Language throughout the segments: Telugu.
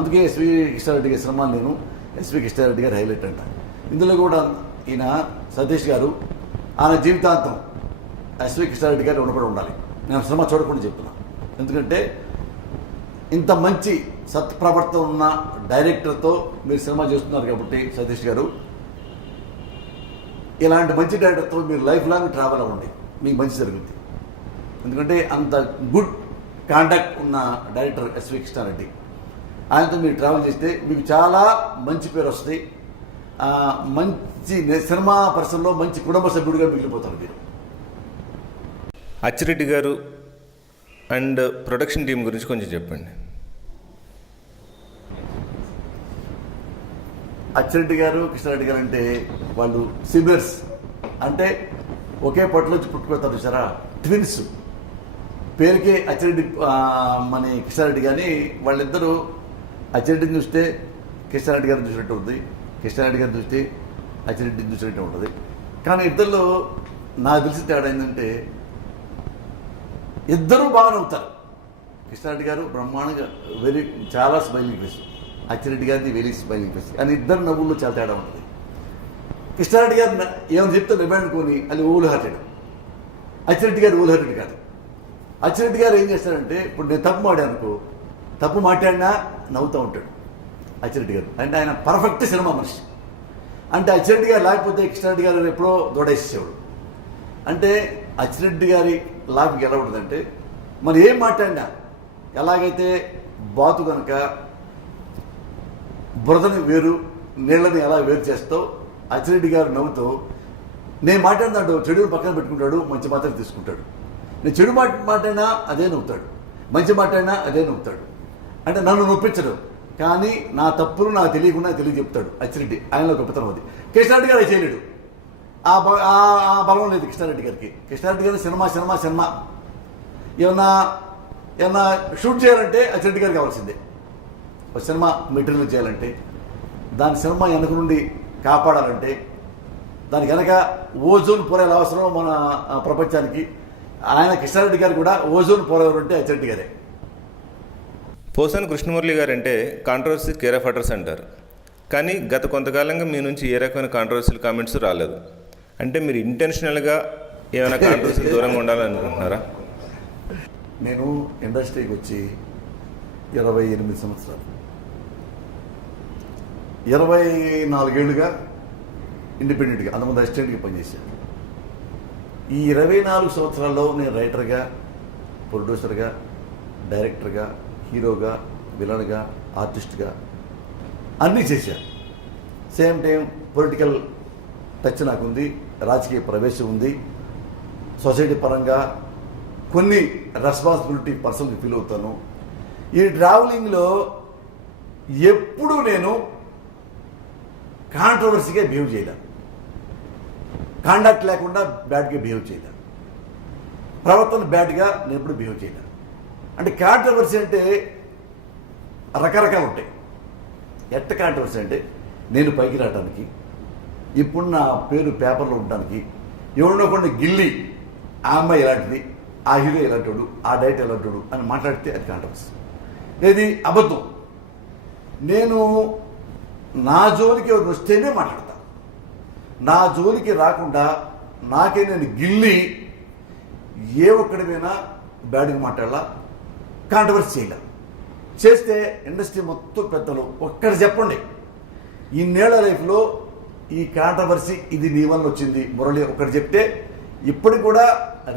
అందుకే ఎస్వి కృష్ణారెడ్డి గారి సినిమాలు నేను ఎస్వి కృష్ణారెడ్డి గారు హైలైట్ అంట. ఇందులో కూడా ఈయన సతీష్ గారు ఆయన జీవితాంతం ఎస్వి కృష్ణారెడ్డి గారు రుణపడి ఉండాలి. నేను సినిమా చూడకుండా చెప్తున్నా. ఎందుకంటే ఇంత మంచి సత్ప్రవర్తన ఉన్న డైరెక్టర్తో మీరు సినిమా చేస్తున్నారు కాబట్టి సతీష్ గారు, ఇలాంటి మంచి డైరెక్టర్తో మీరు లైఫ్ లాంగ్ ట్రావెల్ అవ్వండి, మీకు మంచి జరుగుతుంది. ఎందుకంటే అంత గుడ్ కాంటాక్ట్ ఉన్న డైరెక్టర్ ఎస్వి కృష్ణారెడ్డి. ఆయనతో మీరు ట్రావెల్ చేస్తే మీకు చాలా మంచి పేరు వస్తుంది. మంచి సినిమా పరిశ్రమలో మంచి కుటుంబ సభ్యుడిగా మిగిలిపోతారు మీరు. అచ్చిరెడ్డి గారు అండ్ ప్రొడక్షన్ టీం గురించి కొంచెం చెప్పండి. అచ్చిరెడ్డి గారు కృష్ణారెడ్డి గారు అంటే వాళ్ళు సిబ్లర్స్, అంటే ఒకే పొట్టలోంచి పుట్టుకొస్తారు చూసారా, ట్విన్స్. పేరుకే అచ్చిరెడ్డి మన కృష్ణారెడ్డి, కానీ వాళ్ళిద్దరూ అచ్చిరెడ్డిని చూస్తే కృష్ణారెడ్డి గారిని చూసినట్టు ఉంటుంది, కృష్ణారెడ్డి గారిని చూస్తే అచ్చిరెడ్డిని చూసినట్టు ఉంటుంది. కానీ ఇద్దరిలో నాకు తెలిసి తేడా ఏంటంటే ఇద్దరూ బాగా నవ్వుతారు. కృష్ణారెడ్డి గారు బ్రహ్మాండంగా చాలా స్మైలింగ్ ఫేస్, అచ్చిరెడ్డి గారిది వెరీ స్మైలింగ్ ఫేస్. కానీ ఇద్దరు నవ్వుల్లో చాలా తేడా ఉంటుంది. కృష్ణారెడ్డి గారు ఏమైనా చెప్తే నిబంధనుకొని అది ఓల్ హార్టెడ్, అచ్చిరెడ్డి గారు ఓల్ హార్టెడ్ కాదు. అచ్చిరెడ్డి గారు ఏం చేస్తారంటే, ఇప్పుడు నేను తప్పు మాడానుకో, తప్పు మాట్లాడినా నవ్వుతూ ఉంటాడు అచ్చిరెడ్డి గారు. అంటే ఆయన పర్ఫెక్ట్ సినిమా మనిషి. అంటే అచ్చిరెడ్డి గారు లేకపోతే కృష్ణారెడ్డి గారు ఎప్పుడో దొడేసేవాడు. అంటే అచ్చిరెడ్డి గారి లాభకి ఎలా ఉంటుందంటే, మరి ఏం మాట్లాడినా, ఎలాగైతే బాతు కనుక బురదని వేరు నీళ్ళని ఎలా వేరు చేస్తావు, అచ్చిరెడ్డి గారు నవ్వుతూ నేను మాట్లాడినాడు చెడుని పక్కన పెట్టుకుంటాడు, మంచి మాత్రం తీసుకుంటాడు. నేను చెడు మాట్లాడినా అదే నవ్వుతాడు, మంచి మాట్లాడినా అదే నవ్వుతాడు. అంటే నన్ను నొప్పించడు, కానీ నా తప్పులు నాకు తెలియకుండా తెలియజెప్తాడు అచ్చిరెడ్డి. ఆయనలో గొప్పతనం అది. కృష్ణారెడ్డి గారు అది చేయలేడు, ఆ బలం లేదు కృష్ణారెడ్డి గారికి. కృష్ణారెడ్డి గారు సినిమా సినిమా సినిమా ఏమన్నా షూట్ చేయాలంటే అచ్చిరెడ్డి గారికి కావాల్సిందే. ఒక సినిమా మెటీరియల్ చేయాలంటే, దాని సినిమా వెనక నుండి కాపాడాలంటే, దానికి వెనక ఓజోన్ పొర ఎలా అవసరమో మన ప్రపంచానికి, ఆయన కృష్ణారెడ్డి గారు కూడా ఓజోన్ పొర ఎవరంటే అచ్చిరెడ్డి గారే. పోసాని కృష్ణమురళి గారు అంటే కాంట్రవర్సీ కేర్ ఆఫ్ అడ్రస్ అంటారు. కానీ గత కొంతకాలంగా మీ నుంచి ఏ రకమైన కాంట్రవర్సీలు కామెంట్స్ రాలేదు. అంటే మీరు ఇంటెన్షనల్గా ఏమైనా కాంట్రవర్సీ దూరంగా ఉండాలనుకుంటున్నారా? నేను ఇండస్ట్రీకి వచ్చి 28 సంవత్సరాలు, 24 ఏళ్ళుగా ఇండిపెండెంట్గా, అంతమంది అసిస్టెంట్గా పనిచేశాను. ఈ 24 సంవత్సరాల్లో నేను రైటర్గా, ప్రొడ్యూసర్గా, డైరెక్టర్గా, హీరోగా, విలన్గా, ఆర్టిస్ట్గా అన్నీ చేశాను. సేమ్ టైం పొలిటికల్ టచ్ నాకుంది, రాజకీయ ప్రవేశం ఉంది, సొసైటీ పరంగా కొన్ని రెస్పాన్సిబిలిటీ పర్సన్కి ఫీల్ అవుతాను. ఈ ట్రావెలింగ్లో ఎప్పుడూ నేను కాంట్రవర్సీగా బిహేవ్ చేయలేను, కాండక్ట్ లేకుండా బ్యాడ్గా బిహేవ్ చేయలేను, ప్రవర్తన బ్యాడ్గా నేను ఎప్పుడు బిహేవ్ చేయలేను. అంటే కాంట్రవర్సీ అంటే రకరకాలు ఉంటాయి. ఎట్ట కాంట్రవర్సీ అంటే, నేను పైకి రావడానికి, ఇప్పుడు నా పేరు పేపర్లో ఉండడానికి, ఎవరినో కొన్ని గిల్లి ఆ అమ్మాయి ఎలాంటిది, ఆ హీరో ఎలాంటాడు, ఆ డైరెక్టర్ ఎలాంటాడు అని మాట్లాడితే అది కాంట్రవర్సీ. ఇది అబద్ధం. నేను నా జోలికి ఎవరు వస్తేనే మాట్లాడతా, నా జోలికి రాకుండా నాకే నేను గిల్లి ఏ ఒక్కడిమైనా బ్యాడ్గా మాట్లాడాలా, కాంట్రవర్సీ చేయాల. చేస్తే ఇండస్ట్రీ మొత్తం పెద్దలు ఒక్కటి చెప్పండి, ఇన్నేళ్ల లైఫ్లో ఈ కాంట్రవర్సీ ఇది నీ వల్ల వచ్చింది మురళి ఒక్కటి చెప్తే ఇప్పటికి కూడా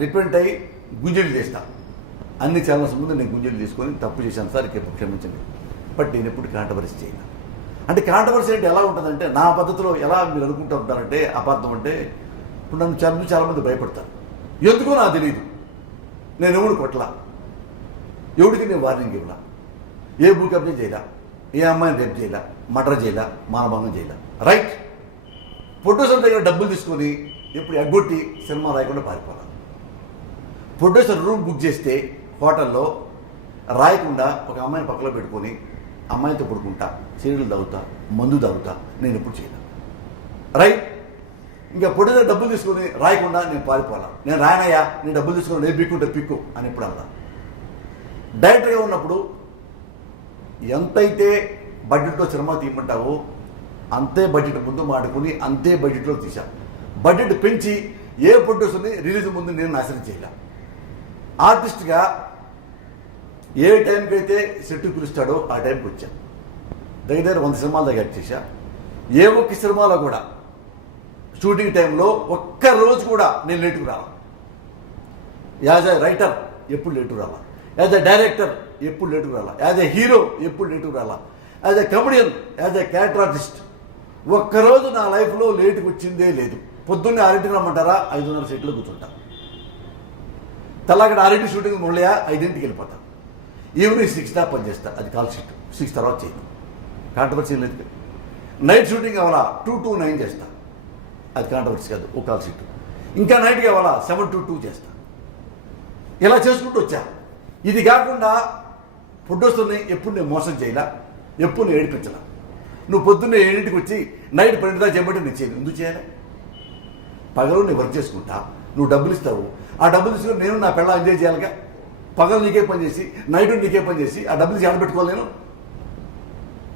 రిపెంట్ అయ్యి గుంజలు చేస్తా. అన్ని ఛానల్స్ ముందు నేను గుంజలు తీసుకొని తప్పు చేశాను సార్, ఇప్పుడు క్షమించండి, బట్ నేను ఎప్పుడు కాంట్రవర్సీ చేయను. అంటే కాంట్రవర్సీ అంటే ఎలా ఉంటుందంటే, నా పద్ధతిలో ఎలా మీరు అనుకుంటూ ఉంటారంటే అపార్థం అంటే, ఇప్పుడు నన్ను చాలామంది భయపడతారు. ఎందుకో నాకు తెలియదు, నేను ఎవడు కొట్టలా, ఎవడికి నేను వార్నింగ్ ఇవ్వలా, ఏ భూ కబ్జా చేయలా, ఏ అమ్మాయిని రేపు చేయలా, మర్డర్ చేయలా, మానభంగం చేయలా. రైట్, ప్రొడ్యూసర్ దగ్గర డబ్బులు తీసుకొని ఇప్పుడు ఎగ్గొట్టి సినిమా రాయకుండా పారిపోవాలి. ప్రొడ్యూసర్ రూమ్ బుక్ చేస్తే హోటల్లో రాయకుండా ఒక అమ్మాయిని పక్కలో పెట్టుకొని అమ్మాయితో పడుకుంటా, సీరియల్ తాగుతా, మందు తాగుతా, నేను ఎప్పుడు చేయను. రైట్, ఇంకా ప్రొడ్యూసర్ డబ్బులు తీసుకొని రాయకుండా నేను పారిపోవాలా, నేను రాయనయ్యా, నేను డబ్బులు తీసుకొని నేను పిక్కుంటే పిక్కు అని ఎప్పుడు అన్నా. డైరెక్టర్గా ఉన్నప్పుడు ఎంతైతే బడ్జెట్లో సినిమా తీయమంటావో అంతే బడ్జెట్ ముందు మాడుకుని అంతే బడ్జెట్లో తీశాం. బడ్జెట్ పెంచి ఏ ప్రొడ్యూసర్ని రిలీజ్ ముందు నేను నాశనం చేయలే. ఆర్టిస్ట్గా ఏ టైంకి అయితే సెట్టు పిలుస్తాడో ఆ టైంకి వచ్చాను. దగ్గర 100 సినిమాల దగ్గర చేశా. ఏ ఒక్క సినిమాలో కూడా షూటింగ్ టైంలో ఒక్క రోజు కూడా నేను లేటుకు రాలా. యాజ్ ఎ రైటర్ ఎప్పుడు లేటుకు రాలా, యాజ్ ఎ డైరెక్టర్ ఎప్పుడు లేటుకు రాలా, యాజ్ ఎ హీరో ఎప్పుడు లేటుకు రాలా, as a comedian, as a character artist ఒక్కరోజు నా లైఫ్లో లేటుకు వచ్చిందే లేదు. పొద్దున్నే 6ంటికి రమ్మంటారా 5:30 సెట్లో కూర్చుంటా. తెల్లగడ 6ంటి షూటింగ్ మొదలయ్యా 5ంటికి వెళ్ళిపోతా. ఈవినింగ్ 6 దాకా పనిచేస్తా. అది కాల్ షీట్. 6 తర్వాత చేయను. కాంట్రవర్సీ లేదు. నైట్ షూటింగ్ అవ్వాలా 2 to 9 చేస్తా. అది కాంట్రవర్సీ కాదు, ఒక కాల్ షీట్. ఇంకా నైట్కి అవ్వాలా 7 to 2 చేస్తా. ఇలా చేసుకుంటూ వచ్చా. ఇది కాకుండా ప్రొడ్యూసర్ని ఎప్పుడు నేను మోసం చేయలా, ఎప్పుడు నేను ఏడిపించలా. నువ్వు పొద్దున్నే 7ంటికి వచ్చి నైట్ 12 దాకా చేయమంటే నేను చేయను. ఎందుకు చేయాలి? పగలు నేను వర్క్ చేసుకుంటా, నువ్వు డబ్బులు ఇస్తావు. ఆ డబ్బులు తీసుకుని నేను నా పిల్లలు ఎంజాయ్ చేయాలిగా. పగలు నీకే పని చేసి నైట్ నీకే పని చేసి ఆ డబ్బులు చేయాలి పెట్టుకోవాలి. నేను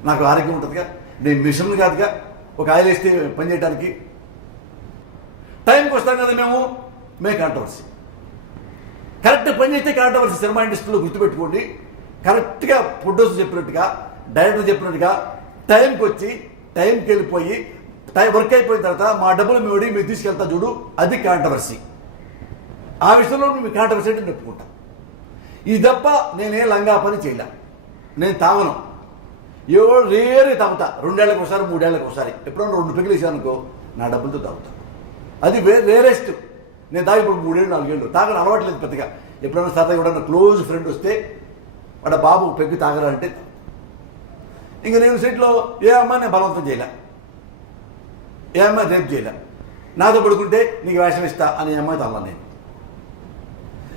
నాకు ఆరోగ్యం ఉంటుందిగా. నేను మిషన్ కాదుగా ఒక ఆయిల్ వేస్తే పని చేయడానికి. టైంకి వస్తాం కదా మేము కాంట్రవర్సీ. కరెక్ట్ పని చేస్తే కాంట్రవర్సీ. సినిమా ఇండస్ట్రీలో గుర్తుపెట్టుకోండి. కరెక్ట్గా ప్రొడ్యూసర్ చెప్పినట్టుగా, డైరెక్టర్ చెప్పినట్టుగా టైంకి వచ్చి టైంకి వెళ్ళిపోయి వర్క్ అయిపోయిన తర్వాత మా డబ్బులు మీరు తీసుకెళ్తా చూడు, అది కాంట్రవర్సీ. ఆ విషయంలో నువ్వు కాంట్రవర్సీ అంటే నెప్పుకుంటా. ఈ తప్ప నేనే లంగా పని చేయలే. నేను తాగను. ఎవరు రేరే తాగుతా. 2 ఏళ్ళకి ఒకసారి 3 ఏళ్ళకి ఒకసారి. ఎప్పుడన్నా 2 పెగ్గులు వేసానుకో నా డబ్బులతో తాగుతా. అది రేరెస్ట్. నేను తాగి ఇప్పుడు 3 ఏళ్ళు 4 ఏళ్ళు తాగడం అలవాట్లేదు పెద్దగా. ఎప్పుడైనా సరదా ఎవడన్నా క్లోజ్ ఫ్రెండ్ వస్తే వాడ బాబు పెగ్గు తాగరా అంటే ఇంకా నేను సెట్లో ఏ అమ్మాయి నేను బలవంతం చేయలే, ఏ అమ్మాయి రేపు చేయలే. నాతో పడుకుంటే నీకు వేషం ఇస్తా అని అమ్మాయి తల్లా నేను.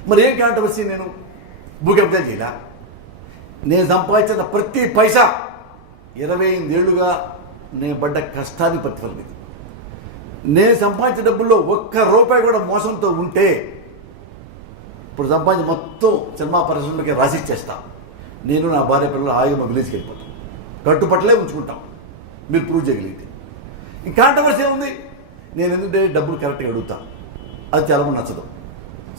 మరి ఏం కాంట్రవర్సీ? నేను భూకబ్జా చేయలే. నేను సంపాదించిన ప్రతి పైసా 28 ఏళ్ళుగా నేను పడ్డ కష్టానికి ప్రతిఫలం ఇది. నేను సంపాదించిన డబ్బుల్లో ఒక్క రూపాయి కూడా మోసంతో ఉంటే ఇప్పుడు సంపాదించి మొత్తం సినిమా పరిశ్రమలకి రాసిచ్చేస్తా. నేను నా భార్య పిల్లలు హాయిగా మా విలేజ్కి వెళ్ళిపోతాం. కట్టుపట్లే ఉంచుకుంటాం మీరు ప్రూవ్ చేయగలిగితే. ఈ కాంట్రవర్సీ ఏముంది? నేను ఎందుకంటే డబ్బులు కరెక్ట్గా అడుగుతాను. అది చాలామంది నచ్చదు.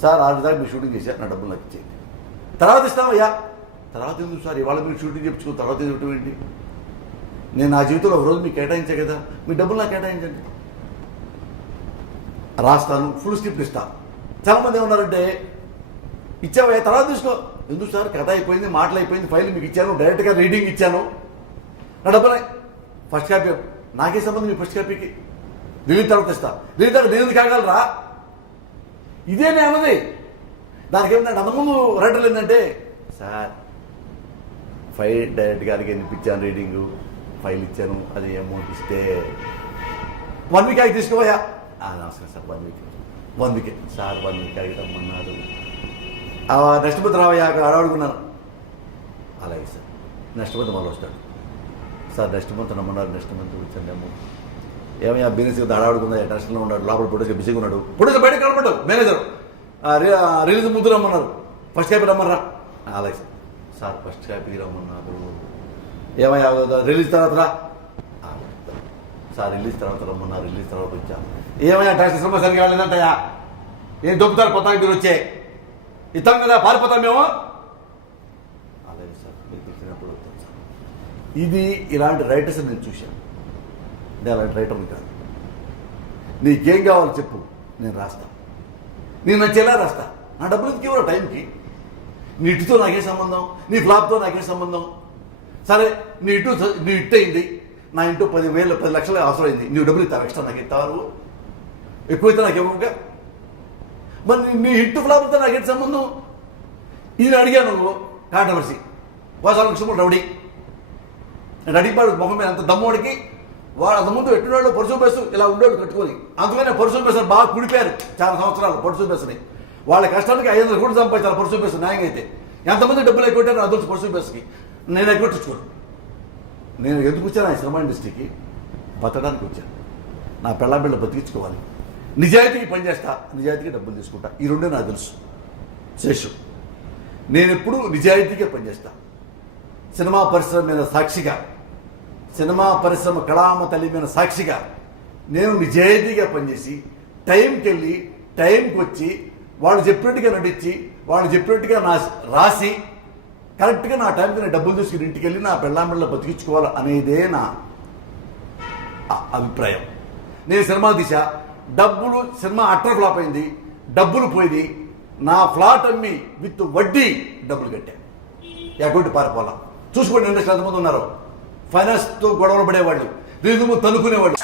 సార్ 6 దాకా మీరు షూటింగ్ చేశారు, నా డబ్బులు నాకు ఇచ్చేయండి. తర్వాత ఇస్తామయ్యా. తర్వాత ఎందుకు సార్? ఇవాళ మీరు షూటింగ్ చెప్పుకున్న తర్వాత ఇవ్వటం ఏంటి? నేను నా జీవితంలో ఒక రోజు మీకు కేటాయించే కదా, మీ డబ్బులు నాకు కేటాయించండి. రాస్తాను, ఫుల్ స్క్రిప్ట్ ఇస్తాను. చాలామంది ఏమన్నారంటే ఇచ్చావయ్యా తర్వాత తీసుకో. ఎందుకు సార్? కథ అయిపోయింది, మాటలు అయిపోయింది, ఫైల్ మీకు ఇచ్చాను, డైరెక్ట్గా రీడింగ్ ఇచ్చాను, నా డబ్బులే. ఫస్ట్ కాపీ నాకే సంబంధం. మీ ఫస్ట్ కాపీకి రిలీజ్ తర్వాత ఇస్తా. రిలీజ్ తర్వాత నేను కాగలరా? ఇదే నేను అన్నది. దానికి ఏమిటంటే అంతకుముందు రైటర్లు ఏంటంటే సార్ ఫైల్ డైరెక్ట్ గారికి వినిపించాను, రీడింగు ఫైల్ ఇచ్చాను, అది అమౌంట్ ఇస్తే 1 వీక్ ఆగి తీసుకోవయా. నమస్కారం సార్, 1 వీకే సార్, 1 వీక్ ఆగి రమ్మన్నారు. నెక్స్ట్ మంత్ రావయ్యా అడగడుకున్నాను. అలాగే సార్, నెక్స్ట్ మంత్ మళ్ళీ వస్తాడు సార్. నెక్స్ట్ మంత్ రమ్మన్నారు, నెక్స్ట్ మంత్ వచ్చాను. అమౌంట్ ఏమయ్యా బిజినెస్ హడావుడుకుందా, టెన్షన్లో ఉన్నాడు, లోపల ప్రొడ్యూసర్ బిజీగా ఉన్నాడు. ప్రొడ్యూసర్ బయటకు కనపడ్డాడు, మేనేజర్ రిలీజ్ ముందు రమ్మన్నారు, ఫస్ట్ కాపీ రమ్మన్నారా. అలాగే సార్, సార్ ఫస్ట్ కాపీ రమ్మన్నారు. ఏమయ్యా రిలీజ్ తర్వాత రా సార్, రిలీజ్ తర్వాత రమ్మన్నారు, రిలీజ్ తర్వాత వచ్చాను. ఏమయ్యా ట్యాక్సీ సినిమా సరిగా వెళ్ళలేదంటయా, ఏం దొబ్బుతారు కొత్తగా మీరు వచ్చే ఇస్తాం కదా, పారిపోతాం మేము. అలాగే సార్, మీరు తెచ్చినప్పుడు వస్తాం సార్. ఇది ఇలాంటి రైటర్స్ నేను చూశాను. నేను అలాంటి రైటర్ని కాదు. నీకేం కావాలో చెప్పు, నేను రాస్తా. నేను నచ్చేలా రాస్తా. నా డబ్బులు ఎందుకు ఇవ్వరు టైంకి? నీ ఇటుతో నాకే సంబంధం, నీ ఫ్లాప్తో నాకే సంబంధం. సరే నీ ఇటు అయింది, నా ఇంటూ 10 లక్షలు అవసరమైంది, నీవు డబ్బులు ఇస్తావు, ఎక్స్ట్రా నాకు ఇస్తావు, ఎక్కువైతే నాకు ఇవ్వగా. మరి నీ హిట్ ఫ్లాప్తో నాకేంటి సంబంధం? ఇది అడిగాను నువ్వు కాంట్రవర్సీ. వాసాల కృష్ణమూర్తి రౌడీ అడిగిపాడు మొహం మీద అంత దమ్మోడికి. వాడు అంతకుముందు ఎట్టున్నాడు పరుశు బస్సు ఇలా ఉండేవాడు కట్టుకొని. అందుకనే పరుశు బస్సు బాగా కుడిపారు చాలా సంవత్సరాలు. పరుశు బస్సుని వాళ్ళ కష్టానికి 500 కోట్లు సంపాదించారు పరుశు బస్సు న్యాయంగా అయితే. ఎంతమంది డబ్బులు ఎక్కువ అదొచ్చు పరుశు బస్సుకి. నేను ఎక్కువచ్చుకోను. నేను ఎందుకు వచ్చాను ఆ సినిమా ఇండస్ట్రీకి? బతకడానికి వచ్చాను. నా పెళ్ళ బిళ్ళ బతికించుకోవాలి, నిజాయితీకి పనిచేస్తా, నిజాయితీకి డబ్బులు తీసుకుంటా. ఈ రెండే నాకు తెలుసు శేషు. నేను ఎప్పుడు నిజాయితీగా పనిచేస్తా. సినిమా పరిశ్రమ మీద సాక్షిగా, సినిమా పరిశ్రమ కళామ తల్లి మీద సాక్షిగా నేను నిజాయితీగా పనిచేసి టైంకి వెళ్ళి టైంకి వచ్చి వాళ్ళు చెప్పినట్టుగా నటించి వాళ్ళు చెప్పినట్టుగా నా రాసి కరెక్ట్గా నా టైంకి నేను డబ్బులు తీసుకుని ఇంటికి వెళ్ళి నా పెళ్ళాంబిళ్ళ బతికించుకోవాలి అనేదే నా అభిప్రాయం. నేను సినిమా తీసా, డబ్బులు సినిమా అట్టర్ ఫ్లాప్ అయింది, డబ్బులు పోయింది, నా ఫ్లాట్ అమ్మి విత్ వడ్డీ డబ్బులు కట్టా, అకౌంట్ పారిపోలా. చూసుకోండి ఇండస్ట్రీ ఎంతమంది ఉన్నారు ఫైనాన్స్తో గొడవలు పడేవాళ్ళు, రిజుము తనుకునేవాళ్ళు.